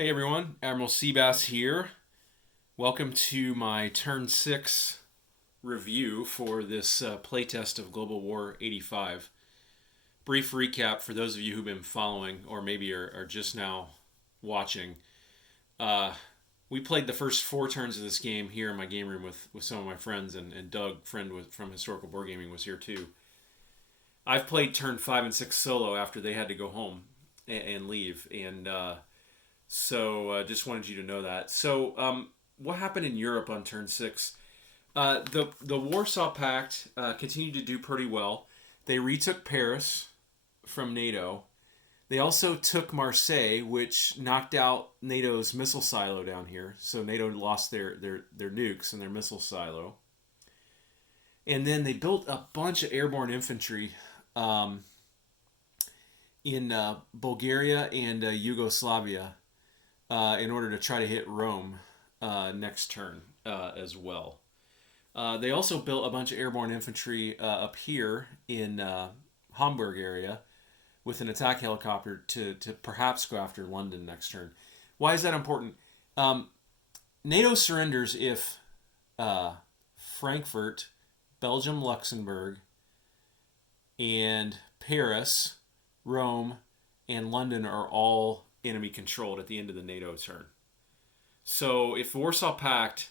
Hey everyone, Admiral Seabass here. Welcome to my Turn 6 review for this playtest of Global War 85. Brief recap for those of you who've been following or maybe are just now watching. We played the first 4 turns of this game here in my game room with some of my friends, and Doug, from Historical Board Gaming, was here too. I've played turn 5 and 6 solo after they had to go home and leave, and so just wanted you to know that. So what happened in Europe on turn 6? The Warsaw Pact continued to do pretty well. They retook Paris from NATO. They also took Marseille, which knocked out NATO's missile silo down here. So NATO lost their nukes and their missile silo. And then they built a bunch of airborne infantry in Bulgaria and Yugoslavia in order to try to hit Rome next turn as well. They also built a bunch of airborne infantry up here in Hamburg area with an attack helicopter to perhaps go after London next turn. Why is that important? NATO surrenders if Frankfurt, Belgium, Luxembourg, and Paris, Rome, and London are all enemy controlled at the end of the NATO turn. So if Warsaw Pact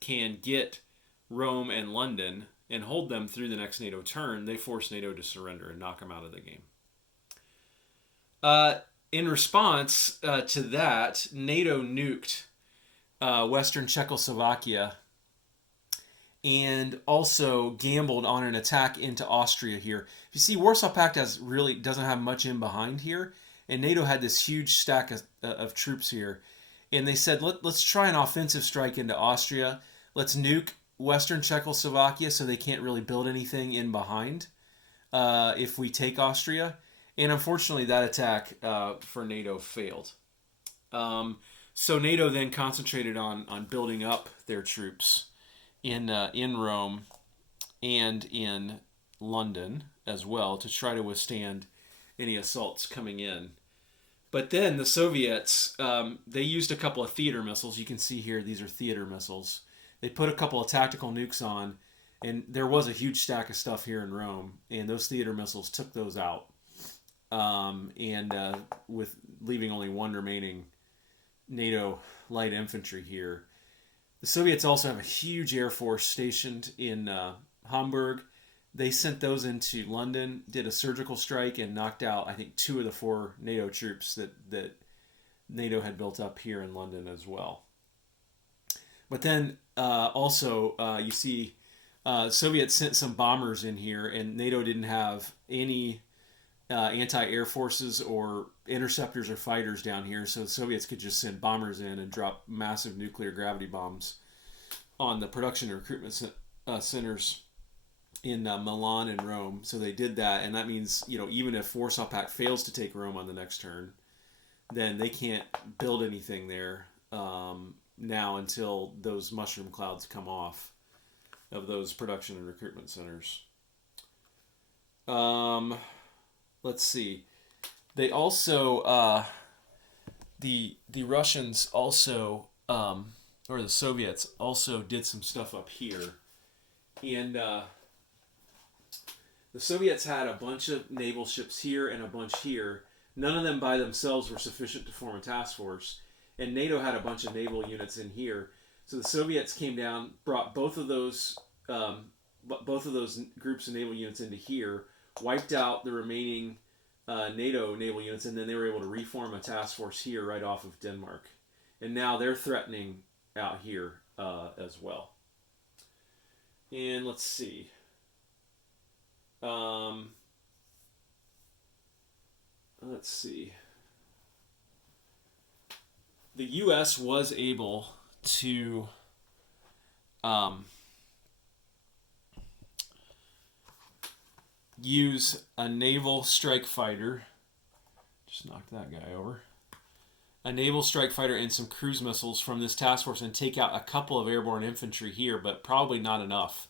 can get Rome and London and hold them through the next NATO turn, they force NATO to surrender and knock them out of the game. In response to that, NATO nuked Western Czechoslovakia and also gambled on an attack into Austria here. You see, Warsaw Pact doesn't have much in behind here, and NATO had this huge stack of troops here, and they said, let's try an offensive strike into Austria. Let's nuke Western Czechoslovakia so they can't really build anything in behind if we take Austria. And unfortunately, that attack for NATO failed. So NATO then concentrated on building up their troops in Rome and in London as well to try to withstand any assaults coming in. But then the Soviets, they used a couple of theater missiles. You can see here, these are theater missiles. They put a couple of tactical nukes on, and there was a huge stack of stuff here in Rome, and those theater missiles took those out. With leaving only one remaining NATO light infantry here. The Soviets also have a huge air force stationed in Hamburg. They sent those into London, did a surgical strike, and knocked out, I think, 2 of the 4 NATO troops that NATO had built up here in London as well. But then you see Soviets sent some bombers in here, and NATO didn't have any anti-air forces or interceptors or fighters down here, so the Soviets could just send bombers in and drop massive nuclear gravity bombs on the production and recruitment centers in Milan and Rome. So they did that, and that means, even if Warsaw Pact fails to take Rome on the next turn, then they can't build anything there now until those mushroom clouds come off of those production and recruitment centers. Let's see. They also, the Russians also, or the Soviets also did some stuff up here. And the Soviets had a bunch of naval ships here and a bunch here. None of them by themselves were sufficient to form a task force. And NATO had a bunch of naval units in here. So the Soviets came down, brought both of those groups of naval units into here, wiped out the remaining NATO naval units, and then they were able to reform a task force here right off of Denmark. And now they're threatening out here as well. And let's see. Let's see. The U.S. was able to use a naval strike fighter. Just knocked that guy over. A naval strike fighter and some cruise missiles from this task force and take out a couple of airborne infantry here, but probably not enough.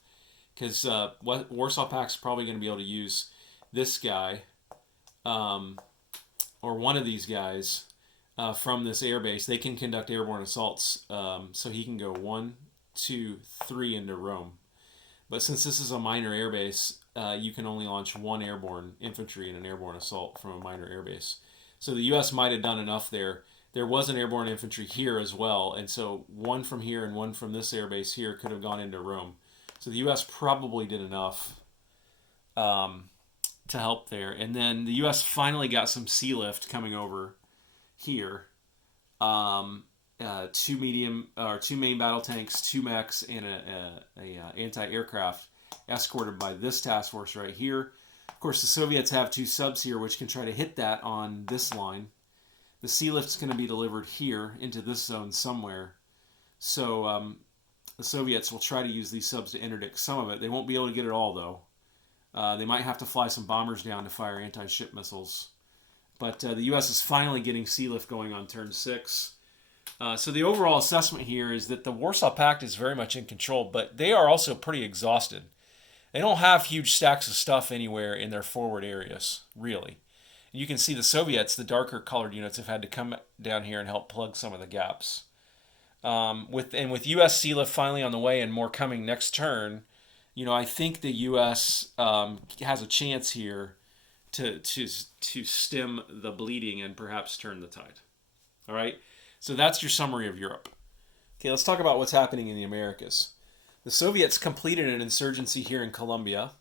Because Warsaw Pact's probably going to be able to use this guy or one of these guys from this airbase, they can conduct airborne assaults. So he can go 1, 2, 3 into Rome. But since this is a minor airbase, you can only launch 1 airborne infantry in an airborne assault from a minor airbase. So the U.S. might have done enough there. There was an airborne infantry here as well, and so 1 from here and 1 from this airbase here could have gone into Rome. So the U.S. probably did enough to help there. And then the U.S. finally got some sea lift coming over here. 2 main battle tanks, 2 mechs, and a anti-aircraft escorted by this task force right here. Of course, the Soviets have 2 subs here, which can try to hit that on this line. The sea lift's going to be delivered here into this zone somewhere. So the Soviets will try to use these subs to interdict some of it. They won't be able to get it all, though. They might have to fly some bombers down to fire anti-ship missiles. But the U.S. is finally getting sea lift going on turn 6. So the overall assessment here is that the Warsaw Pact is very much in control, but they are also pretty exhausted. They don't have huge stacks of stuff anywhere in their forward areas, really. And you can see the Soviets, the darker colored units, have had to come down here and help plug some of the gaps. With U.S. sea lift finally on the way and more coming next turn, I think the U.S. Has a chance here to stem the bleeding and perhaps turn the tide. All right? So that's your summary of Europe. Okay, let's talk about what's happening in the Americas. The Soviets completed an insurgency here in Colombia,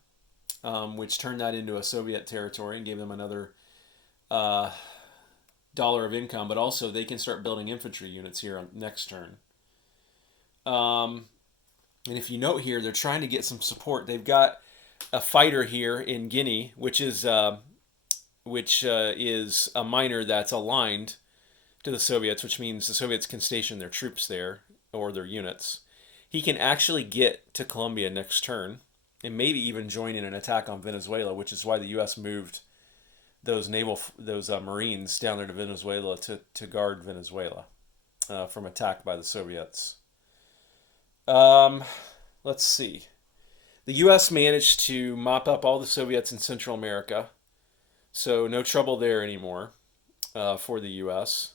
which turned that into a Soviet territory and gave them another dollar of income, but also they can start building infantry units here on next turn. And if you note here, they're trying to get some support. They've got a fighter here in Guinea, which is a minor that's aligned to the Soviets, which means the Soviets can station their troops there or their units. He can actually get to Colombia next turn and maybe even join in an attack on Venezuela, which is why the U.S. moved those Marines down there to Venezuela to guard Venezuela from attack by the Soviets. Let's see. The U.S. managed to mop up all the Soviets in Central America, so no trouble there anymore for the U.S.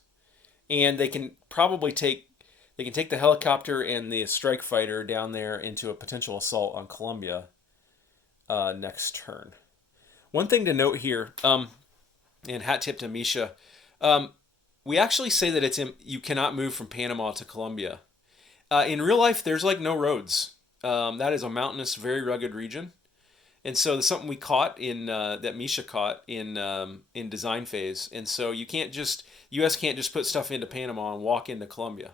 And they can probably take the helicopter and the strike fighter down there into a potential assault on Colombia next turn. One thing to note here, and hat tip to Misha, we actually say that you cannot move from Panama to Colombia. In real life, there's no roads. That is a mountainous, very rugged region. And so it's something we caught that Misha caught in design phase. And so U.S. can't just put stuff into Panama and walk into Colombia.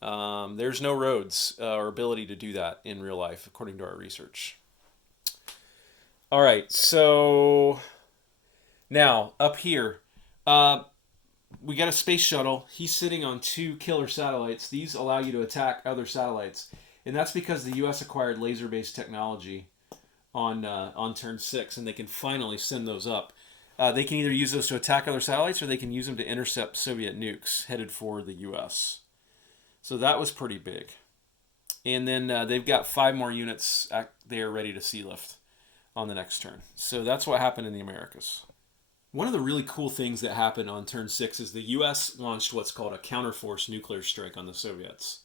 There's no roads or ability to do that in real life, according to our research. All right, so now up here, we got a space shuttle. He's sitting on 2 killer satellites. These allow you to attack other satellites, and that's because the U.S. acquired laser-based technology on turn 6, and they can finally send those up. They can either use those to attack other satellites, or they can use them to intercept Soviet nukes headed for the U.S. So that was pretty big. And then they've got 5 more units there ready to sea lift on the next turn. So that's what happened in the Americas. One of the really cool things that happened on turn 6 is the U.S. launched what's called a counterforce nuclear strike on the Soviets.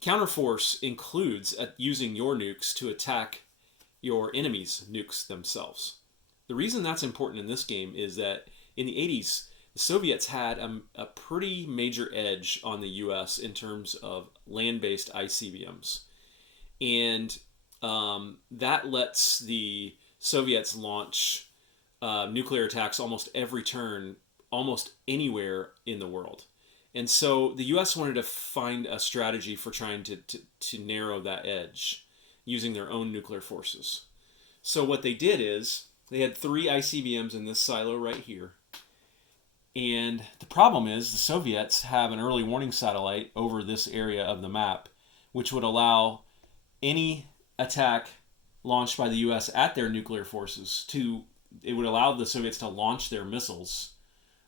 Counterforce includes using your nukes to attack your enemy's nukes themselves. The reason that's important in this game is that in the 80s, the Soviets had a pretty major edge on the U.S. in terms of land-based ICBMs. And that lets the Soviets launch nuclear attacks almost every turn, almost anywhere in the world. And so the U.S. wanted to find a strategy for trying to narrow that edge using their own nuclear forces. So what they did is they had 3 ICBMs in this silo right here. And the problem is the Soviets have an early warning satellite over this area of the map, which would allow any attack launched by the U.S. at their nuclear forces it would allow the Soviets to launch their missiles.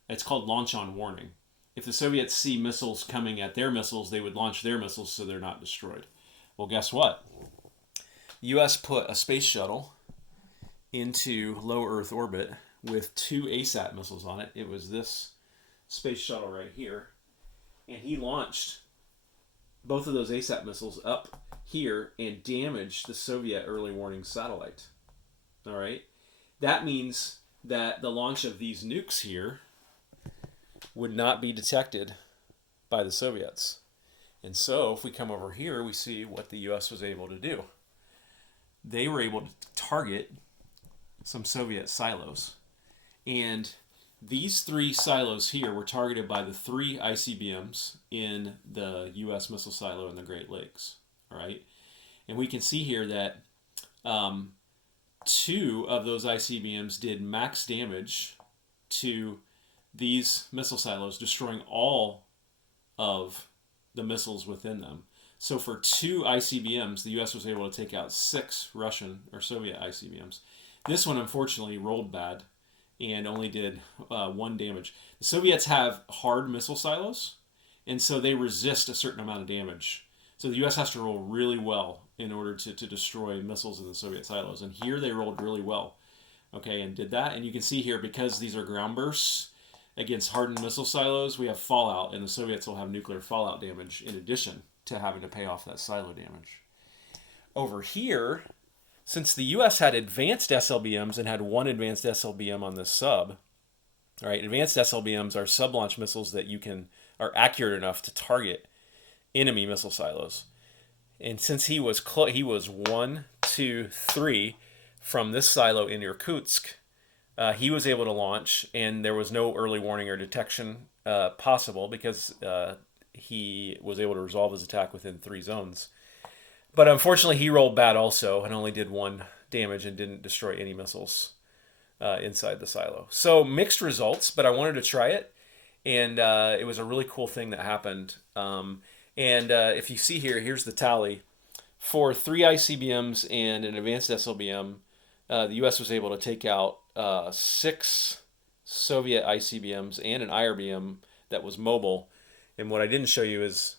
It's called launch on warning. If the Soviets see missiles coming at their missiles, they would launch their missiles so they're not destroyed. Well, guess what? The U.S. put a space shuttle into low Earth orbit with 2 ASAT missiles on it. It was this space shuttle right here, and he launched both of those ASAT missiles up here and damaged the Soviet early warning satellite. All right, that means that the launch of these nukes here would not be detected by the Soviets. And so if we come over here, we see what the US was able to do. They were able to target some Soviet silos. And these 3 silos here were targeted by the 3 ICBMs in the US missile silo in the Great Lakes. All right. And we can see here that 2 of those ICBMs did max damage to these missile silos, destroying all of the missiles within them. So for 2 ICBMs, the US was able to take out 6 Russian or Soviet ICBMs. This one, unfortunately, rolled bad and only did 1 damage. The Soviets have hard missile silos, and so they resist a certain amount of damage. So the US has to roll really well in order to destroy missiles in the Soviet silos. And here they rolled really well, okay, and did that. And you can see here, because these are ground bursts against hardened missile silos, we have fallout, and the Soviets will have nuclear fallout damage in addition to having to pay off that silo damage. Over here, since the US had advanced SLBMs and had 1 advanced SLBM on this sub, all right, advanced SLBMs are sub-launch missiles that are accurate enough to target enemy missile silos. And since he was 1, 2, 3 from this silo in Irkutsk, he was able to launch, and there was no early warning or detection possible because he was able to resolve his attack within 3 zones. But unfortunately, he rolled bad also and only did 1 damage and didn't destroy any missiles inside the silo. So mixed results, but I wanted to try it, and it was a really cool thing that happened. If you see here, here's the tally. For 3 ICBMs and an advanced SLBM, the U.S. was able to take out 6 Soviet ICBMs and an IRBM that was mobile. And what I didn't show you is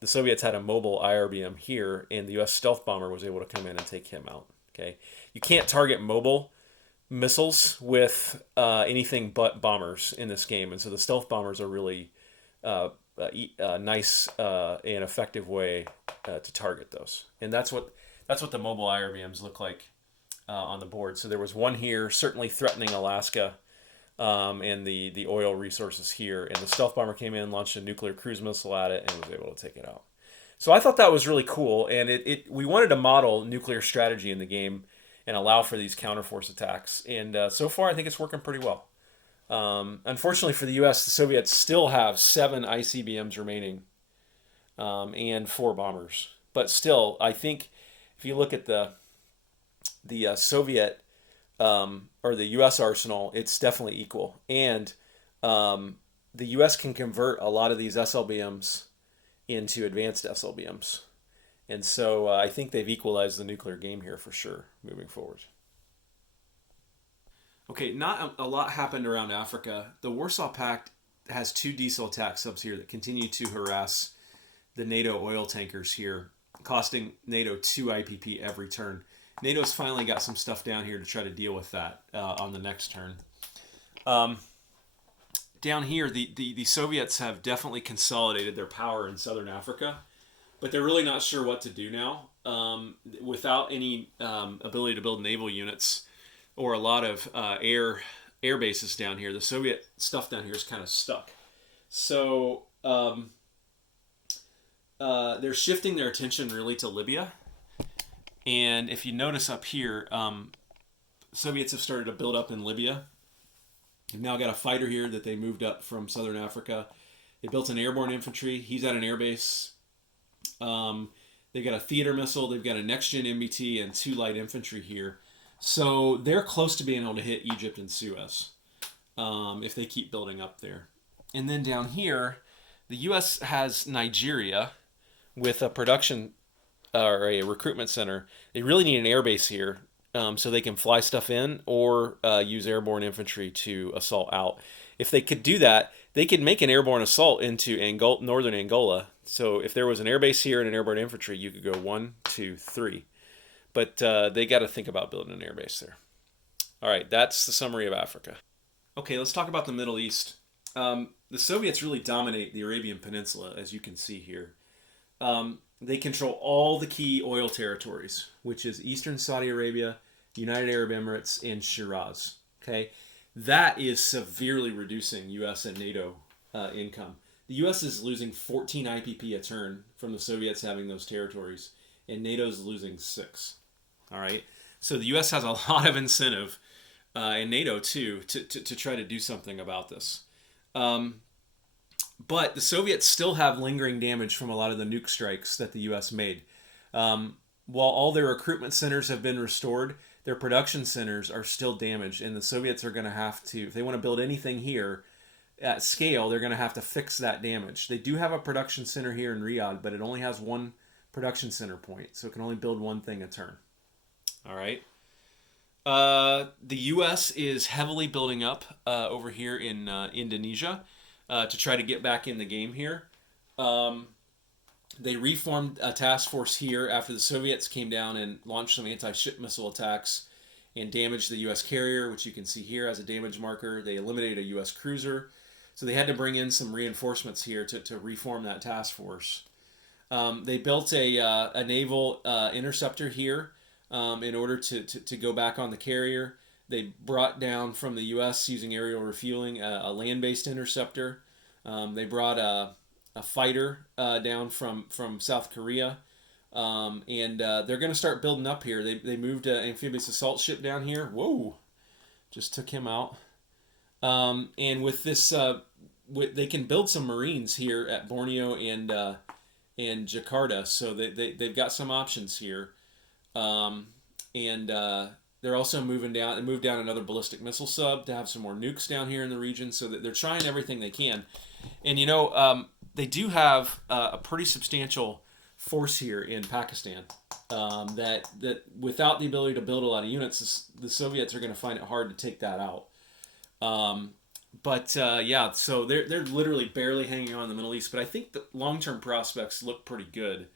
the Soviets had a mobile IRBM here, and the U.S. stealth bomber was able to come in and take him out. Okay, you can't target mobile missiles with anything but bombers in this game, and so the stealth bombers are really a nice and effective way to target those. And that's what the mobile IRBMs look like on the board. So there was one here, certainly threatening Alaska and the oil resources here. And the stealth bomber came in, launched a nuclear cruise missile at it, and was able to take it out. So I thought that was really cool. And we wanted to model nuclear strategy in the game and allow for these counterforce attacks. And so far, I think it's working pretty well. Unfortunately for the U.S., the Soviets still have 7 ICBMs remaining and 4 bombers. But still, I think if you look at the Soviet or the U.S. arsenal, it's definitely equal. And the U.S. can convert a lot of these SLBMs into advanced SLBMs. And so I think they've equalized the nuclear game here for sure moving forward. Okay, not a lot happened around Africa. The Warsaw Pact has 2 diesel attack subs here that continue to harass the NATO oil tankers here, costing NATO 2 IPP every turn. NATO's finally got some stuff down here to try to deal with that on the next turn. Down here, the Soviets have definitely consolidated their power in southern Africa, but they're really not sure what to do now. Without any ability to build naval units or a lot of air bases down here, the Soviet stuff down here is kind of stuck. So they're shifting their attention really to Libya. And if you notice up here, Soviets have started to build up in Libya. They've now got a fighter here that they moved up from southern Africa. They built an airborne infantry. He's at an air base. They've got a theater missile. They've got a next-gen MBT and 2 light infantry here. So they're close to being able to hit Egypt and Suez if they keep building up there. And then down here, the U.S. has Nigeria with a production or a recruitment center. They really need an air base here so they can fly stuff in or use airborne infantry to assault out. If they could do that, they could make an airborne assault into northern Angola. So if there was an air base here and an airborne infantry, you could go 1, 2, 3. But they got to think about building an air base there. All right, that's the summary of Africa. Okay, let's talk about the Middle East. The Soviets really dominate the Arabian Peninsula, as you can see here. They control all the key oil territories, which is Eastern Saudi Arabia, United Arab Emirates, and Shiraz. Okay, that is severely reducing U.S. and NATO income. The U.S. is losing 14 IPP a turn from the Soviets having those territories, and NATO's losing 6. All right, so the U.S. has a lot of incentive, and NATO too, to try to do something about this. But the Soviets still have lingering damage from a lot of the nuke strikes that the U.S. made. While all their recruitment centers have been restored, their production centers are still damaged, and the Soviets are going to have to, if they want to build anything here at scale, they're going to have to fix that damage. They do have a production center here in Riyadh, but it only has one production center point, so it can only build one thing a turn. All right. The U.S. is heavily building up over here in Indonesia to try to get back in the game here. They reformed a task force here after the Soviets came down and launched some anti-ship missile attacks and damaged the U.S. carrier, which you can see here as a damage marker. They eliminated a U.S. cruiser. So they had to bring in some reinforcements here to reform that task force. They built a naval interceptor here in order to go back on the carrier. They brought down from the U.S. using aerial refueling a land-based interceptor. They brought a fighter down from South Korea. And they're going to start building up here. They moved an amphibious assault ship down here. Whoa! Just took him out. And with this, they can build some Marines here at Borneo and Jakarta. So they've got some options here. They're also moving down. They moved down another ballistic missile sub to have some more nukes down here in the region. So that they're trying everything they can. And they do have a pretty substantial force here in Pakistan. That without the ability to build a lot of units, the Soviets are going to find it hard to take that out. So they're literally barely hanging on in the Middle East. But I think the long-term prospects look pretty good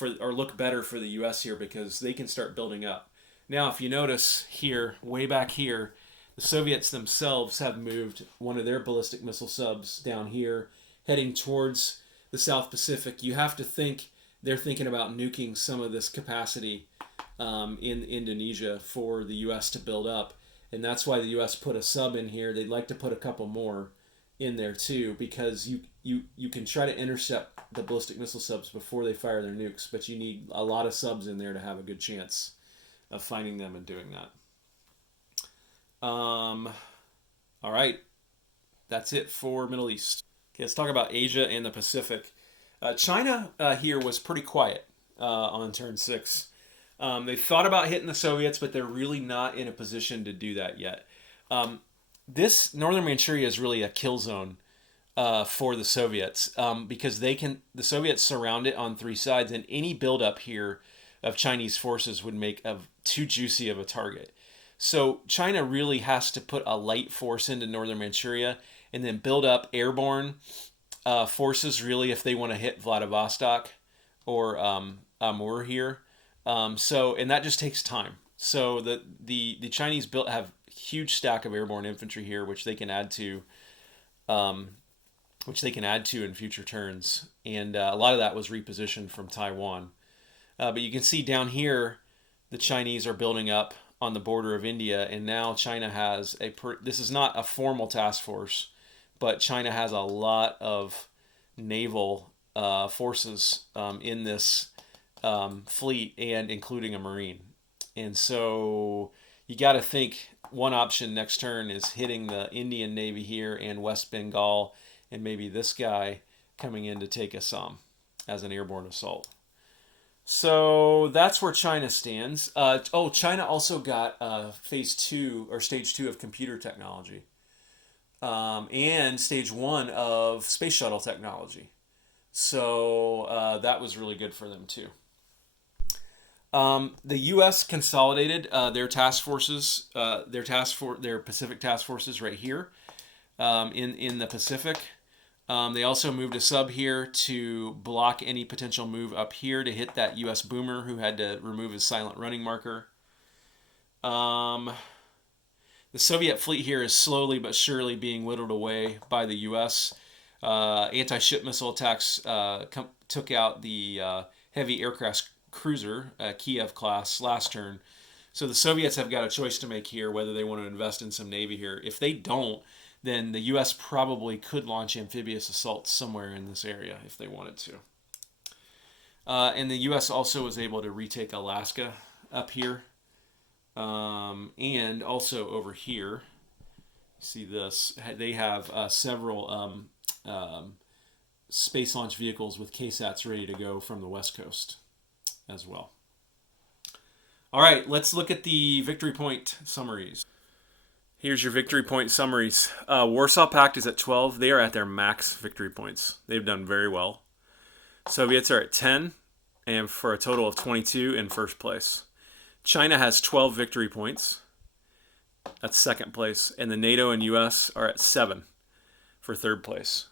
look better for the U.S. here because they can start building up. Now, if you notice here, way back here, the Soviets themselves have moved one of their ballistic missile subs down here, heading towards the South Pacific. You have to think they're thinking about nuking some of this capacity in Indonesia for the U.S. to build up. And that's why the U.S. put a sub in here. They'd like to put a couple more in there too, because you can try to intercept the ballistic missile subs before they fire their nukes, but you need a lot of subs in there to have a good chance of finding them and doing that. All right. That's it for Middle East. Okay, let's talk about Asia and the Pacific. China here was pretty quiet on turn 6. They thought about hitting the Soviets, but they're really not in a position to do that yet. This northern Manchuria is really a kill zone for the Soviets because the Soviets surround it on 3 sides, and any buildup here of Chinese forces would make too juicy of a target. So China really has to put a light force into northern Manchuria and then build up airborne forces really if they want to hit Vladivostok or Amur here. And that just takes time. So the Chinese have huge stack of airborne infantry here, which they can add to in future turns. And a lot of that was repositioned from Taiwan. But you can see down here, the Chinese are building up on the border of India, and now China has this is not a formal task force, but China has a lot of naval forces in this fleet, and including a Marine. And so you got to think one option next turn is hitting the Indian Navy here and West Bengal, and maybe this guy coming in to take Assam as an airborne assault. So that's where China stands. China also got phase 2 or stage 2 of computer technology and stage 1 of space shuttle technology. So that was really good for them too. The U.S. consolidated their task forces, their Pacific task forces right here in the Pacific. They also moved a sub here to block any potential move up here to hit that U.S. boomer who had to remove his silent running marker. The The Soviet fleet here is slowly but surely being whittled away by the U.S. Anti-ship missile attacks took out the heavy aircraft cruiser, Kiev class, last turn. So the Soviets have got a choice to make here whether they want to invest in some Navy here. If they don't, then the U.S. probably could launch amphibious assaults somewhere in this area if they wanted to. And the U.S. also was able to retake Alaska up here. And also over here, see this, they have several space launch vehicles with KSATs ready to go from the West Coast as well. All right, let's look at the victory point summaries. Here's your victory point summaries. Warsaw Pact is at 12. They are at their max victory points. They've done very well. Soviets are at 10, and for a total of 22 in first place. China has 12 victory points. That's second place. And the NATO and U.S. are at 7 for third place.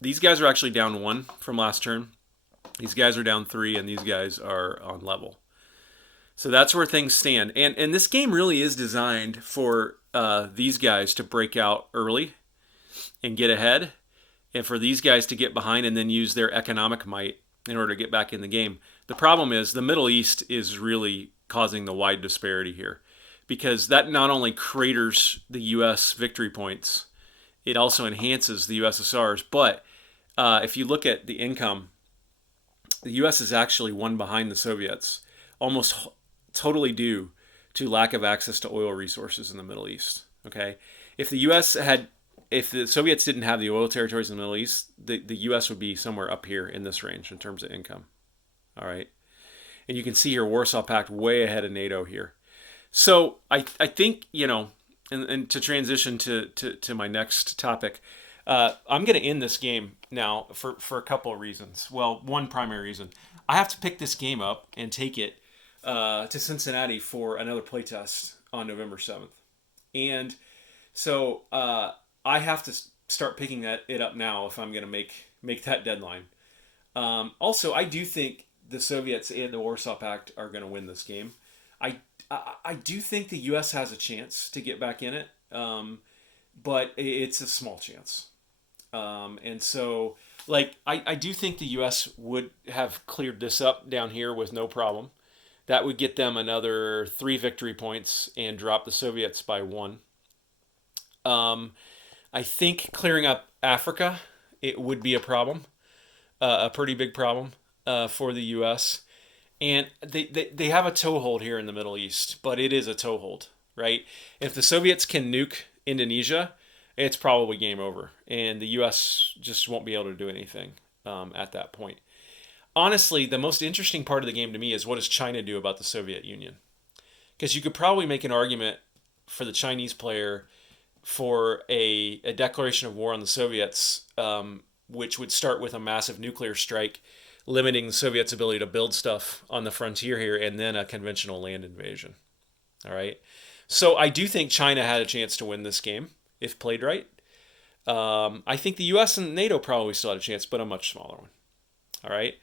These guys are actually down 1 from last turn. These guys are down 3, and these guys are on level. So that's where things stand. And this game really is designed for these guys to break out early and get ahead, and for these guys to get behind and then use their economic might in order to get back in the game. The problem is the Middle East is really causing the wide disparity here, because that not only craters the U.S. victory points, it also enhances the USSR's. But if you look at the income, the U.S. is actually one behind the Soviets, almost totally due to lack of access to oil resources in the Middle East. Okay, if the Soviets didn't have the oil territories in the Middle East, the U.S. would be somewhere up here in this range in terms of income. All right, and you can see here Warsaw Pact way ahead of NATO here. So I think, and to transition to my next topic, I'm going to end this game now for a couple of reasons. Well, one primary reason. I have to pick this game up and take it to Cincinnati for another playtest on November 7th. And so I have to start picking it up now if I'm going to make that deadline. Also, I do think the Soviets and the Warsaw Pact are going to win this game. I do think the U.S. has a chance to get back in it, but it's a small chance. And so, I do think the U.S. would have cleared this up down here with no problem. That would get them another 3 victory points and drop the Soviets by 1. I think clearing up Africa, it would be a problem, a pretty big problem for the U.S. And they have a toehold here in the Middle East, but it is a toehold, right? If the Soviets can nuke Indonesia, it's probably game over, and the U.S. just won't be able to do anything at that point. Honestly, the most interesting part of the game to me is, what does China do about the Soviet Union? Because you could probably make an argument for the Chinese player for a declaration of war on the Soviets, which would start with a massive nuclear strike, limiting the Soviets' ability to build stuff on the frontier here, and then a conventional land invasion. All right. So I do think China had a chance to win this game if played right. I think the U.S. and NATO probably still had a chance, but a much smaller one. All right.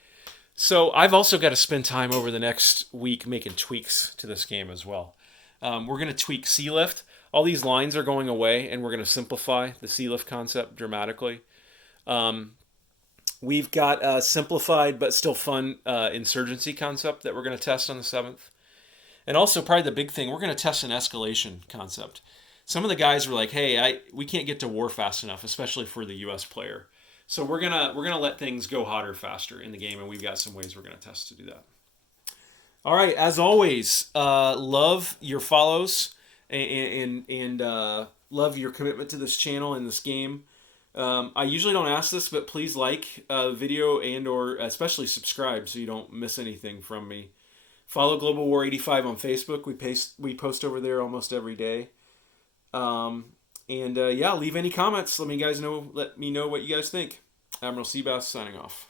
So I've also got to spend time over the next week making tweaks to this game as well. We're going to tweak sea lift. All these lines are going away, and we're going to simplify the sea lift concept dramatically. We've got a simplified but still fun insurgency concept that we're going to test on the 7th. And also, probably the big thing, we're going to test an escalation concept. Some of the guys were like, hey, we can't get to war fast enough, especially for the U.S. player. So we're gonna let things go hotter faster in the game, and we've got some ways we're going to test to do that. All right, as always, love your follows and love your commitment to this channel and this game. I usually don't ask this, but please like the video and or especially subscribe so you don't miss anything from me. Follow Global War 85 on Facebook. We post over there almost every day. Leave any comments. Let me know what you guys think. Admiral Seabass signing off.